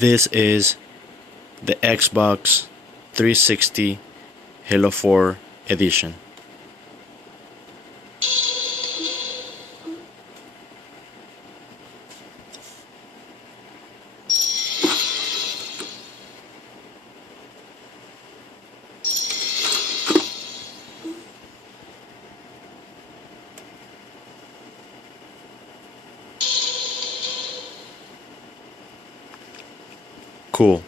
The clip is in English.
This is the Xbox 360 Halo 4 edition. Cool.